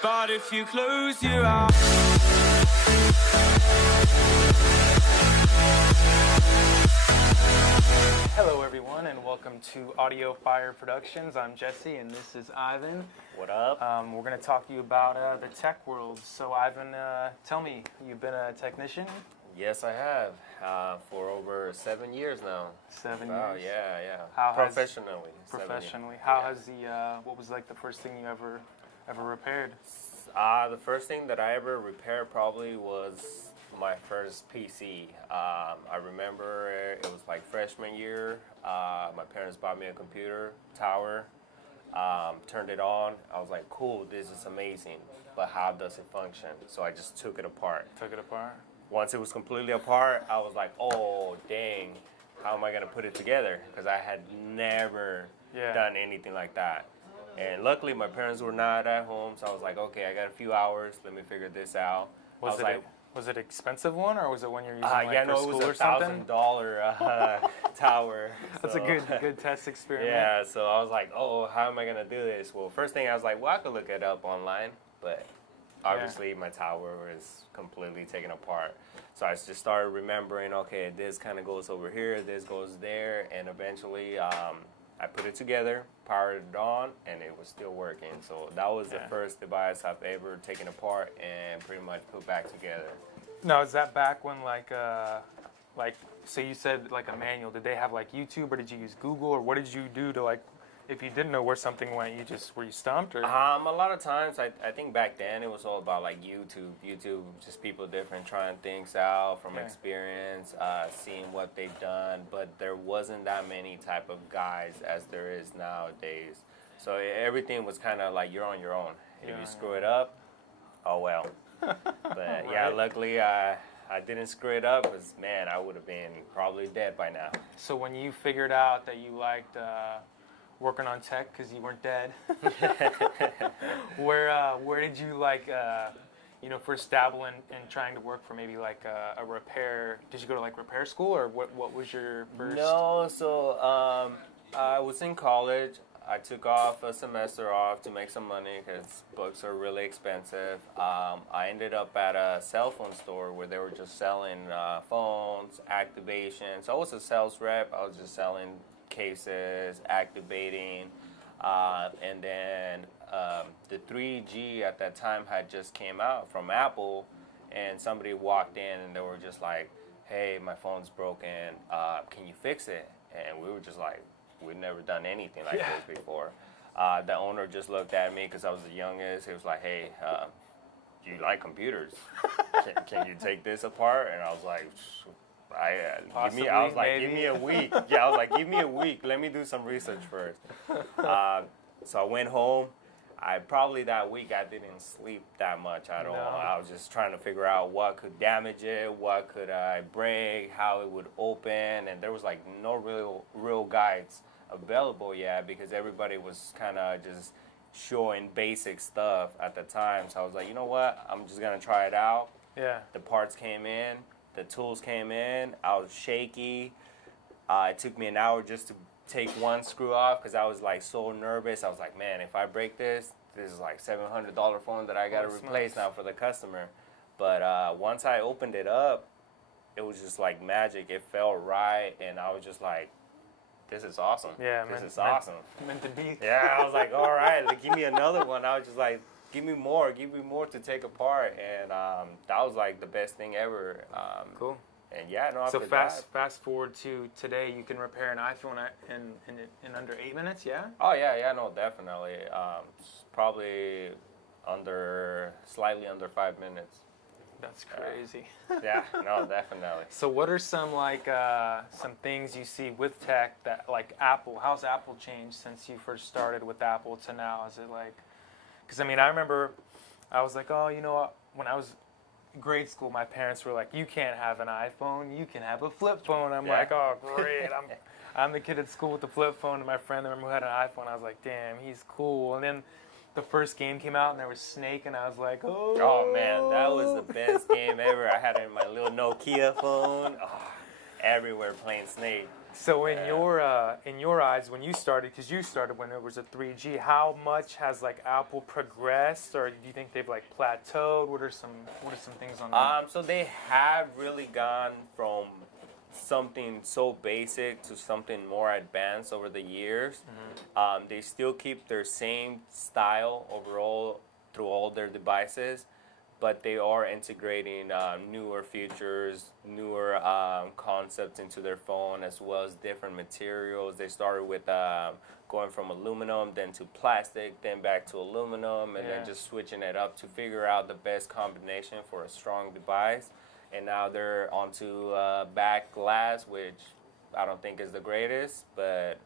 But if you close your eyes. Hello everyone and welcome to Audio Fire Productions. I'm Jesse and this is Ivan. What up? We're going to talk to you about the tech world. So Ivan, tell me, you've been a technician? Yes, I have. For over 7 years now. 7 years? Oh, yeah. How Professionally. How has what was like the first thing you ever repaired? The first thing that I ever repaired probably was my first PC. I remember it was like freshman year. My parents bought me a computer tower, turned it on. I was like, cool, this is amazing, but how does it function? So I just took it apart. Once it was completely apart, I was like, oh, dang, how am I going to put it together? Because I had never done anything like that. And luckily, my parents were not at home, so I was like, okay, I got a few hours. Let me figure this out. Was it an expensive one, or was it one you're using for school or it was something? $1,000 tower. That's a good test experiment. Yeah, so I was like, oh, how am I going to do this? Well, first thing I was like, well, I could look it up online, but obviously my tower was completely taken apart. So I just started remembering, okay, this kind of goes over here, this goes there, and eventually I put it together, powered it on, and it was still working. So that was the first device I've ever taken apart and pretty much put back together. Now, is that back when so you said like a manual, did they have like YouTube or did you use Google or what did you do to like, if you didn't know where something went, were you stumped or? A lot of times, I think back then it was all about like YouTube, just people different trying things out from experience, seeing what they've done, but there wasn't that many type of guides as there is nowadays. So everything was kind of like you're on your own. If you screw it up, oh well. But yeah, luckily I didn't screw it up because man, I would have been probably dead by now. So when you figured out that you liked working on tech because you weren't dead, where did you first dabble in trying to work for maybe like a repair? Did you go to like repair school or what was your first? No, so I was in college. I took off a semester off to make some money because books are really expensive. I ended up at a cell phone store where they were just selling phones, activation. So I was a sales rep. I was just selling cases, activating, and then the 3G at that time had just came out from Apple, and somebody walked in and they were just like, hey, my phone's broken, can you fix it? And we were just like, we've never done anything like this before. The owner just looked at me because I was the youngest. He was like, hey, do you like computers? Can you take this apart? And I was like, give me a week. Yeah, I was like, give me a week. Let me do some research first. So I went home. Probably that week I didn't sleep that much at all. I was just trying to figure out what could damage it, what could I break, how it would open, and there was like no real guides available yet because everybody was kind of just showing basic stuff at the time. So I was like, you know what? I'm just gonna try it out. Yeah. The parts came in. The tools came in. I was shaky. It took me an hour just to take one screw off because I was like so nervous. I was like, man, if I break this is like $700 phone that I got to replace now for the customer. But once I opened it up, it was just like magic. It felt right, and I was just like, this is awesome. Yeah, this is awesome. Meant to be. Yeah, I was like, all right, give me another one. I was just like, give me more to take apart, and that was like the best thing ever. Cool. And yeah, no. So fast forward to today, you can repair an iPhone in under 8 minutes. Yeah. Oh yeah, no, definitely. Probably slightly under 5 minutes. That's crazy. Yeah, no, definitely. So what are some some things you see with tech that like Apple? How's Apple changed since you first started with Apple to now? Is it like? Because, I remember I was like, oh, when I was in grade school, my parents were like, you can't have an iPhone, you can have a flip phone. I'm like, oh, great. I'm the kid at school with the flip phone, and my friend, I remember, who had an iPhone. I was like, damn, he's cool. And then the first game came out, and there was Snake, and I was like, oh. Oh, man, that was the best game ever. I had it in my little Nokia phone. Oh, everywhere playing Snake. So in your eyes, when you started, because you started when it was a 3G, how much has like Apple progressed, or do you think they've like plateaued? What are some things on that? So they have really gone from something so basic to something more advanced over the years. They still keep their same style overall through all their devices, but they are integrating newer features, newer concepts into their phone, as well as different materials. They started with going from aluminum, then to plastic, then back to aluminum, and then just switching it up to figure out the best combination for a strong device. And now they're onto back glass, which I don't think is the greatest, but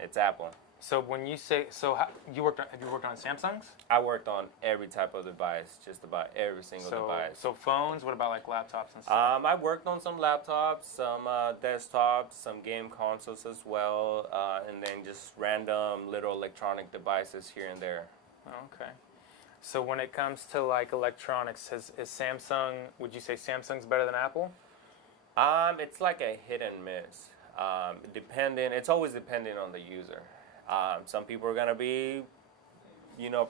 it's Apple. So when you say, have you worked on Samsungs? I worked on every type of device, just about every single device. So phones, what about like laptops and stuff? I worked on some laptops, some desktops, some game consoles as well, and then just random little electronic devices here and there. Okay. So when it comes to like electronics, is Samsung, would you say Samsung's better than Apple? It's like a hit and miss. It's always depending on the user. Some people are gonna be,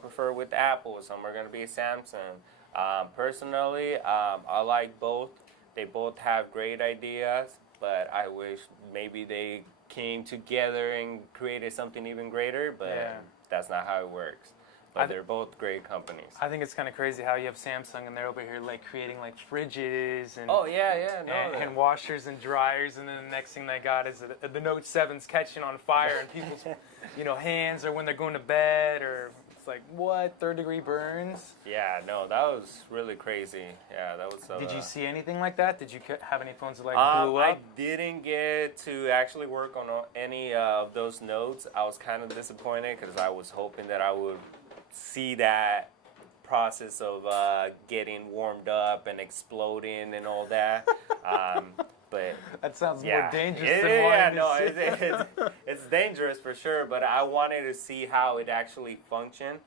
prefer with Apple. Some are gonna be Samsung. Personally, I like both. They both have great ideas, but I wish maybe they came together and created something even greater. But that's not how it works. But they're both great companies. I think it's kind of crazy how you have Samsung and they're over here like creating like fridges and and washers and dryers, and then the next thing they got is the Note 7's catching on fire and people's hands, or when they're going to bed, or it's like what, third-degree burns. Yeah, no, that was really crazy. Yeah, that was. Did you see anything like that? Did you have any phones that like blew I up? didn't get to actually work on any of those notes. I was kind of disappointed because I was hoping that I would see that process of getting warmed up and exploding and all that. But that sounds more dangerous than wanting to see. It's dangerous for sure, but I wanted to see how it actually functioned,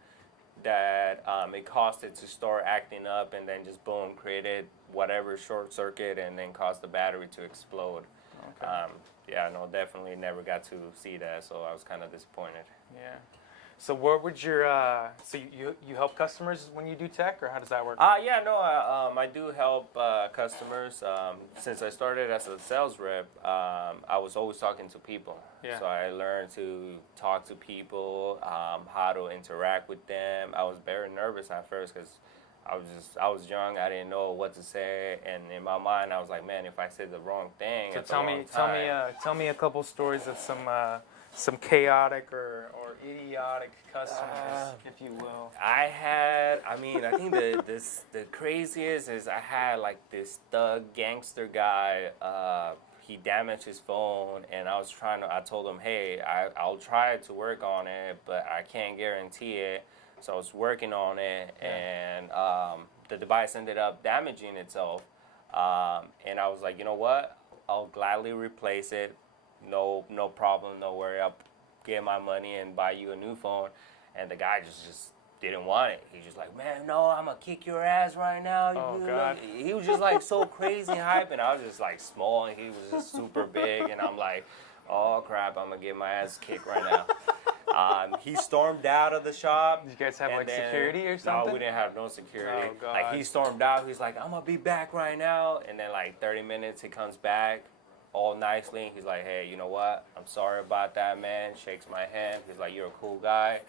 that it caused it to start acting up, and then just boom, created whatever short circuit and then caused the battery to explode. Okay. Definitely never got to see that, so I was kind of disappointed. Yeah. So what would your so you help customers when you do tech, or how does that work? I do help customers. Since I started as a sales rep, I was always talking to people. Yeah. So I learned to talk to people, how to interact with them. I was very nervous at first because I was young. I didn't know what to say, and in my mind, I was like, man, if I said the wrong thing, So at the wrong time, tell me a couple stories of some chaotic or idiotic customers, if you will. I think the craziest is I had like this thug gangster guy. He damaged his phone, and I told him, hey, I'll try to work on it, but I can't guarantee it. So I was working on it, and the device ended up damaging itself. And I was like, you know what? I'll gladly replace it. No problem, no worry. I'll get my money and buy you a new phone. And the guy just didn't want it. He's just like, man, no, I'm gonna kick your ass right now. Oh, God. He was just like so crazy hype, and I was just like small, and he was just super big, and I'm like, oh crap, I'm gonna get my ass kicked right now. He stormed out of the shop. Did you guys have like security or something? No, we didn't have no security. Oh, God. Like he stormed out. He's like, I'm gonna be back right now, and then like 30 minutes, he comes back. All nicely. He's like, hey, you know what? I'm sorry about that, man. Shakes my hand. He's like, you're a cool guy.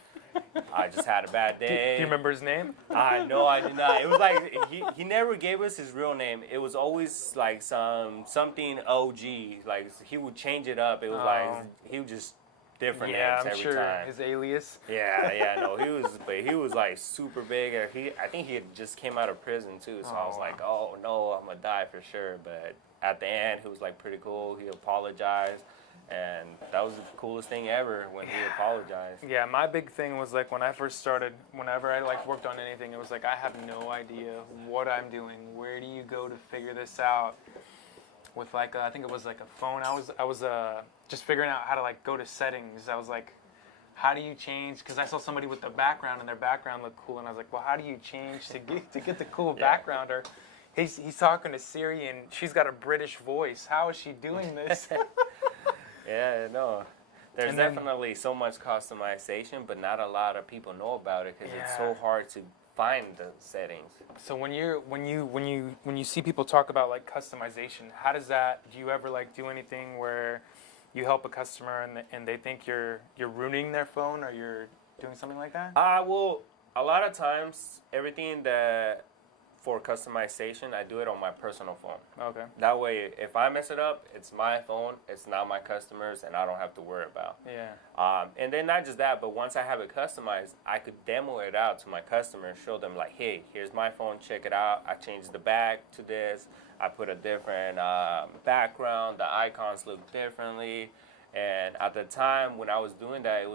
I just had a bad day. Do you remember his name? No, I do not. It was like he never gave us his real name. It was always like something OG. Like he would change it up. It was like he would just different names every time. His alias. No, he was like super big. I think he had just came out of prison too. So I was like, oh no, I'm gonna die for sure. But at the end, he was like pretty cool. He apologized, and that was the coolest thing ever when he apologized. Yeah, my big thing was like when I first started, whenever I like worked on anything, it was like I have no idea what I'm doing. Where do you go to figure this out? With like I think it was like a phone. I was just figuring out how to like go to settings. I was like, how do you change? Because I saw somebody with the background and their background looked cool, and I was like, well, how do you change to get the cool background? Or he's talking to Siri and she's got a British voice. How is she doing this? Yeah, no. There's And then- definitely so much customization, but not a lot of people know about it because it's Yeah. so hard to find the settings. So when you see people talk about like customization, how does that? Do you ever like do anything where you help a customer and they think you're ruining their phone or you're doing something like that? Well, a lot of times, everything that for customization, I do it on my personal phone. Okay. That way, if I mess it up, it's my phone, it's not my customers, and I don't have to worry about. Yeah. And then not just that, but once I have it customized, I could demo it out to my customers, show them like, hey, here's my phone, check it out. I changed the back to this. I put a different background. The icons look differently. And at the time when I was doing that,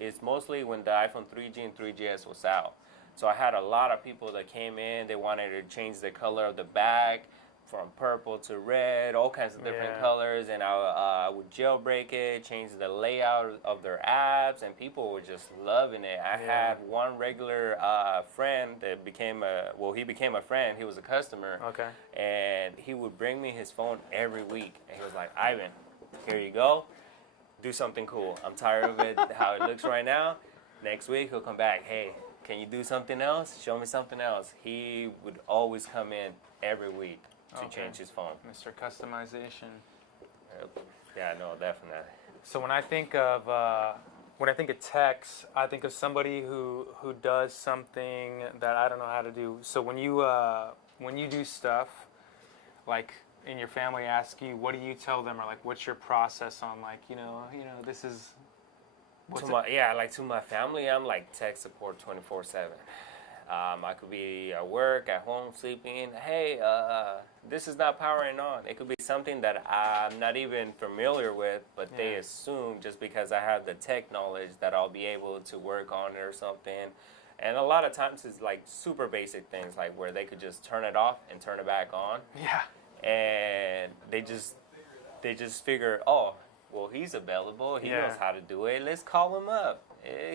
it's mostly when the iPhone 3G and 3GS was out. So I had a lot of people that came in. They wanted to change the color of the back from purple to red, all kinds of different colors. And I would jailbreak it, change the layout of their apps, and people were just loving it. I had one regular friend that became he became a friend. He was a customer. Okay. And he would bring me his phone every week. And he was like, Ivan, here you go. Do something cool. I'm tired of it, how it looks right now. Next week, he'll come back. Hey, can you do something else? Show me something else. He would always come in every week to change his phone. Mr. Customization. Yeah, no, definitely. So when I think of techs, I think of somebody who does something that I don't know how to do. So when you do stuff, like and your family asks you, what do you tell them, or like what's your process on like this is. To my family, I'm like tech support 24/7. I could be at work, at home, sleeping. Hey, this is not powering on. It could be something that I'm not even familiar with, but they assume just because I have the tech knowledge that I'll be able to work on it or something. And a lot of times it's like super basic things, like where they could just turn it off and turn it back on. Yeah. And they just figure, oh, well, he's available. He knows how to do it. Let's call him up.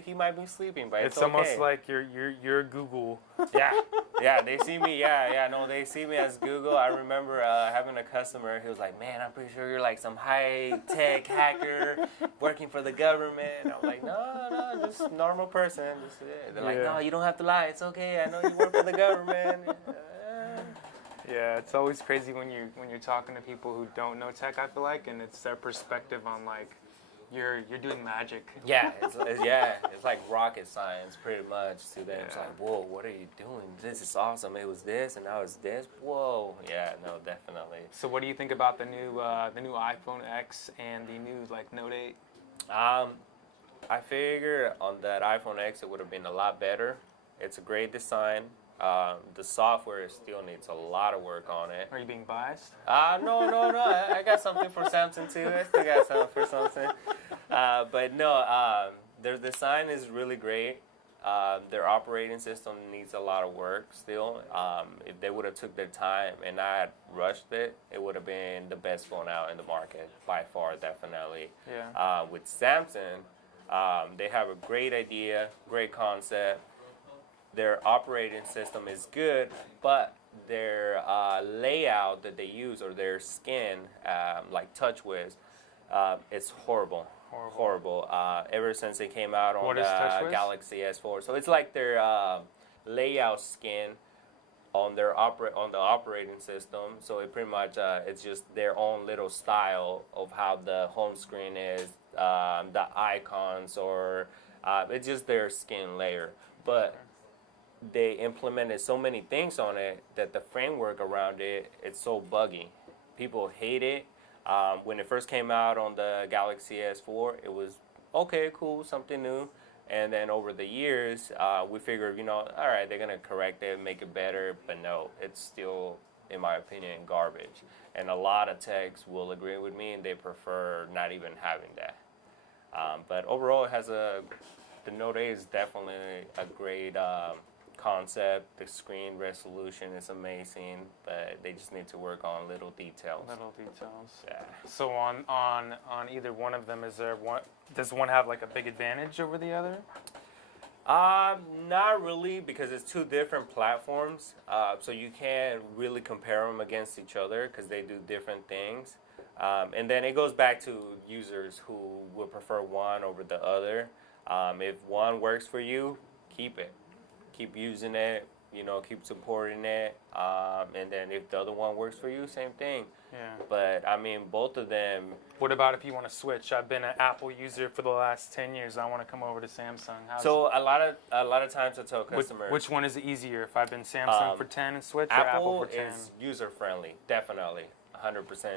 He might be sleeping, but it's okay. Almost like you're Google. Yeah. They see me. No, they see me as Google. I remember having a customer. He was like, "Man, I'm pretty sure you're like some high tech hacker working for the government." I'm like, "No, just normal person." They're like, "No, you don't have to lie. It's okay. I know you work for the government." Yeah, it's always crazy when you're talking to people who don't know tech, I feel like, and it's their perspective on like you're doing magic. It's like rocket science pretty much to them. It's like, whoa, what are you doing? This is awesome. It was this and now it's this. Whoa, yeah, no, definitely. So what do you think about the new iPhone X and the new like Note 8? I figure on that iPhone X it would have been a lot better. It's a great design. The software still needs a lot of work on it. Are you being biased? No. I got something for Samsung too. I still got something for Samsung. But no, their design is really great. Their operating system needs a lot of work still. If they would have took their time and not rushed it, it would have been the best phone out in the market by far, definitely. Yeah. With Samsung, they have a great idea, great concept. Their operating system is good, but their layout that they use or their skin, like TouchWiz, it's horrible. Ever since it came out on the Galaxy S4, so it's like their layout skin on the operating system. So it pretty much it's just their own little style of how the home screen is, the icons, or it's just their skin layer, but they implemented so many things on it that the framework around it's so buggy. People hate it. When it first came out on the Galaxy S4, it was okay, cool, something new. And then over the years, we figured, all right, they're going to correct it, make it better. But no, it's still, in my opinion, garbage. And a lot of techs will agree with me, and they prefer not even having that. But overall, the Note 8 is definitely a great concept. The screen resolution is amazing, but they just need to work on little details. Yeah. So on either one of them, does one have like a big advantage over the other? Not really, because it's two different platforms. So you can't really compare them against each other because they do different things. And then it goes back to users who would prefer one over the other. If one works for you, keep it. Keep using it, keep supporting it. And then if the other one works for you, same thing. Yeah. But I mean, both of them. What about if you want to switch? I've been an Apple user for the last 10 years. I want to come over to Samsung. So a lot of times I tell customers. Which one is easier? If I've been Samsung for 10 and switch, or Apple for 10? Is user friendly, definitely, 100%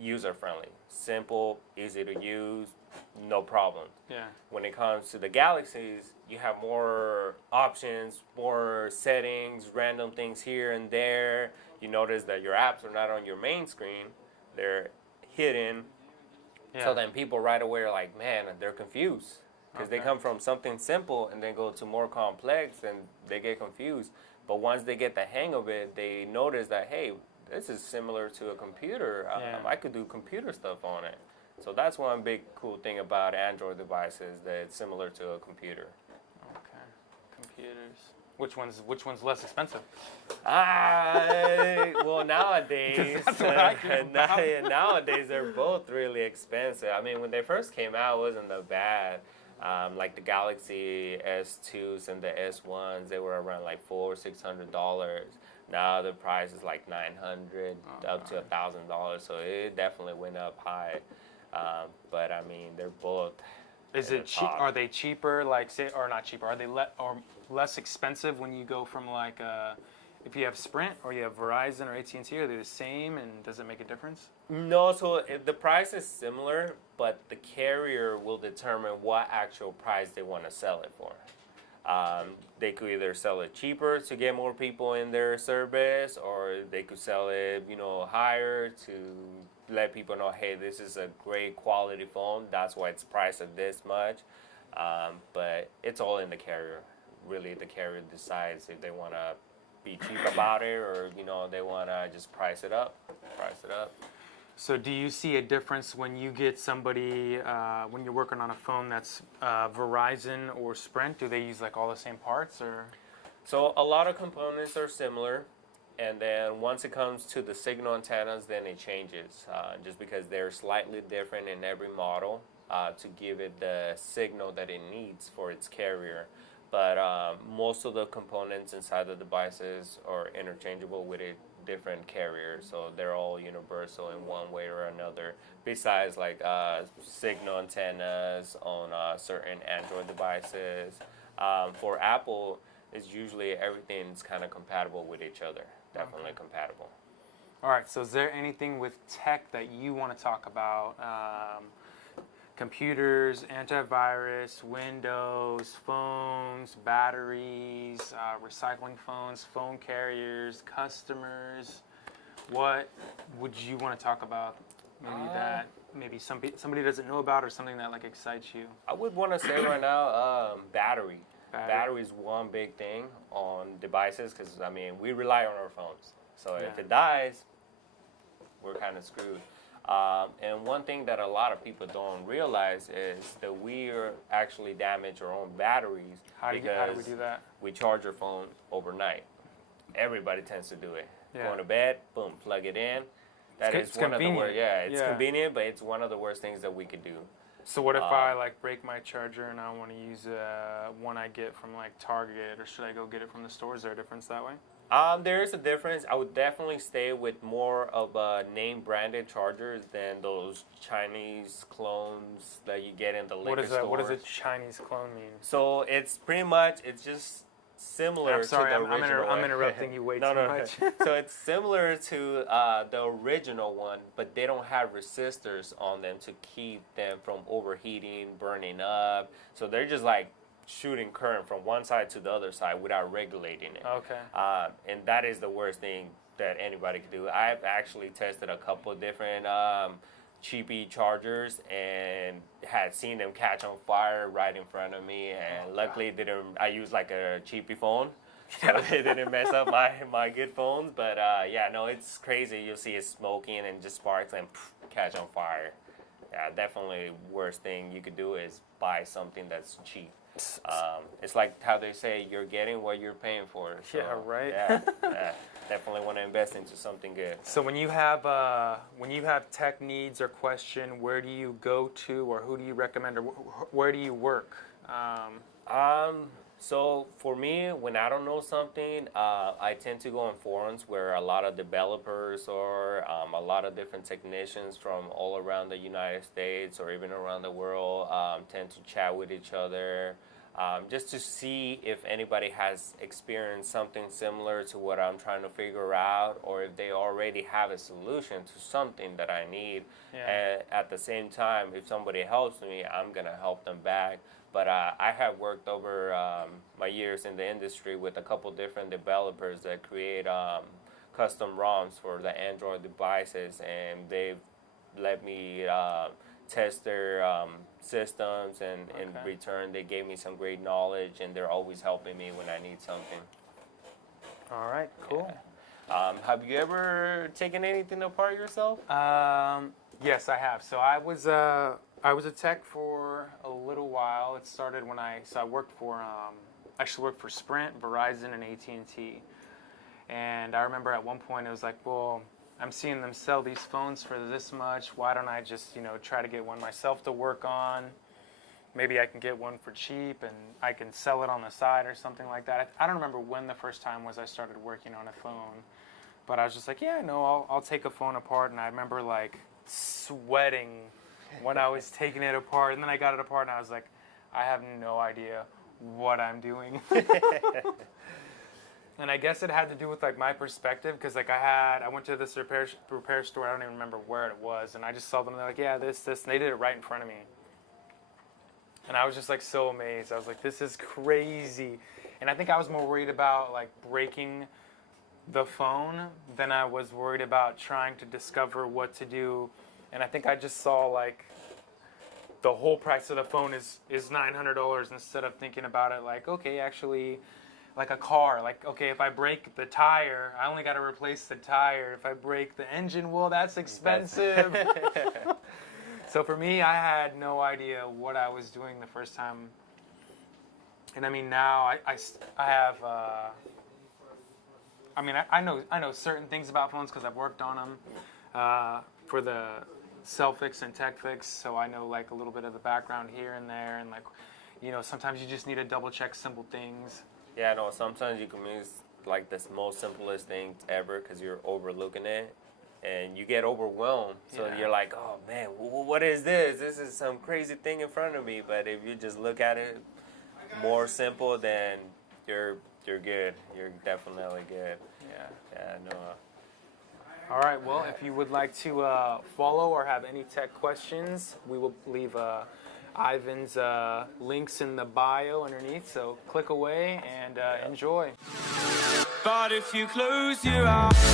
user friendly. Simple, easy to use, no problem. Yeah. When it comes to the Galaxies, you have more options, more settings, random things here and there. You notice that your apps are not on your main screen; they're hidden. Yeah. So then people right away are like, man, they're confused because they come from something simple and then go to more complex and they get confused. But once they get the hang of it, they notice that, hey, this is similar to a computer. I could do computer stuff on it. So that's one big cool thing about Android devices, that it's similar to a computer. Okay. Computers. Which one's less expensive? Well, nowadays, that's what I care about. nowadays they're both really expensive. I mean, when they first came out, it wasn't that bad. Like the Galaxy S2s and the S1s, they were around like $400-$600. Now the price is like $900 up to $1,000. So it definitely went up high. But I mean, they're both. Is it cheap? Are they cheaper? Like, say, or not cheaper? Are they or less expensive when you go from like if you have Sprint or you have Verizon or AT&T? Are they the same, and does it make a difference? No, so the price is similar, but the carrier will determine what actual price they want to sell it for. They could either sell it cheaper to get more people in their service, or they could sell it, higher to let people know, hey, this is a great quality phone. That's why it's priced at this much. But it's all in the carrier. Really, the carrier decides if they want to be cheap about it, or they want to just price it up. So do you see a difference when you get somebody, when you're working on a phone that's Verizon or Sprint? Do they use like all the same parts, or? So a lot of components are similar, and then once it comes to the signal antennas, then it changes, just because they're slightly different in every model to give it the signal that it needs for its carrier. But most of the components inside the devices are interchangeable with a different carriers, so they're all universal in one way or another, besides like signal antennas on certain Android devices. For Apple, it's usually everything's kind of compatible with each other, definitely compatible. All right, so is there anything with tech that you want to talk about? Computers, antivirus, Windows, phones, batteries, recycling phones, phone carriers, customers. What would you want to talk about? Maybe somebody doesn't know about, or something that like excites you. I would want to say right now, battery. Battery is one big thing on devices, because I mean we rely on our phones. So if it dies, we're kind of screwed. And one thing that a lot of people don't realize is that we actually damage our own batteries. How do we do that? We charge our phone overnight. Everybody tends to do it. Yeah. Going to bed, boom, plug it in. It's one convenient. of the worst. Yeah, it's convenient, but it's one of the worst things that we could do. So what if I like break my charger and I want to use one I get from like Target, or should I go get it from the store? Is there a difference that way? There is a difference. I would definitely stay with more of name-branded chargers than those Chinese clones that you get in the liquor stores. What does a Chinese clone mean? So it's pretty much, it's just similar to the original one. I'm interrupting you way too much. So it's similar to the original one, but they don't have resistors on them to keep them from overheating, burning up. So they're just like shooting current from one side to the other side without regulating it. Okay. And that is the worst thing that anybody could do. I've actually tested a couple of different cheapy chargers and had seen them catch on fire right in front of me, and luckily I used like a cheapy phone, so it didn't mess up my good phones. But it's crazy. You'll see it smoking and just sparks and catch on fire. Yeah, definitely worst thing you could do is buy something that's cheap. It's like how they say, you're getting what you're paying for. So, Yeah, right. Yeah, definitely want to invest into something good. So when you have tech needs or question, where do you go to, or who do you recommend, or where do you work? So for me, when I don't know something, I tend to go on forums where a lot of developers or a lot of different technicians from all around the United States or even around the world tend to chat with each other. Just to see if anybody has experienced something similar to what I'm trying to figure out, or if they already have a solution to something that I need. Yeah. And at the same time, if somebody helps me, I'm going to help them back. But I have worked over my years in the industry with a couple different developers that create custom ROMs for the Android devices, and they've let me test their systems, and in return they gave me some great knowledge, and they're always helping me when I need something. All right, cool. Yeah. Have you ever taken anything apart yourself? Yes, I have. So I was a tech for a little while. It started when I worked for actually worked for Sprint, Verizon, and AT&T. And I remember at one point it was like, well, I'm seeing them sell these phones for this much. Why don't I just, try to get one myself to work on? Maybe I can get one for cheap and I can sell it on the side or something like that. I don't remember when the first time was I started working on a phone, but I was just like, yeah, no, I'll take a phone apart. And I remember like sweating when I was taking it apart. And then I got it apart and I was like, I have no idea what I'm doing. And I guess it had to do with like my perspective, because like I went to this repair store, I don't even remember where it was, and I just saw them, they're like, yeah, this, and they did it right in front of me. And I was just like so amazed. I was like, this is crazy. And I think I was more worried about like breaking the phone than I was worried about trying to discover what to do. And I think I just saw like the whole price of the phone is $900 instead of thinking about it like, okay, actually, like a car, like, okay, if I break the tire, I only got to replace the tire. If I break the engine, well, that's expensive. So for me, I had no idea what I was doing the first time. And I mean, now I have, I know certain things about phones because I've worked on them for the Selfix and TechFix. So I know like a little bit of the background here and there. And like, sometimes you just need to double check simple things. Yeah, no, sometimes you can miss like the most simplest thing ever because you're overlooking it and you get overwhelmed. So you're like, oh man, what is this? This is some crazy thing in front of me. But if you just look at it more simple, then you're good. You're definitely good. Yeah, no. All right, well, if you would like to follow or have any tech questions, we will leave Ivan's links in the bio underneath, so click away and enjoy. But if you close your eyes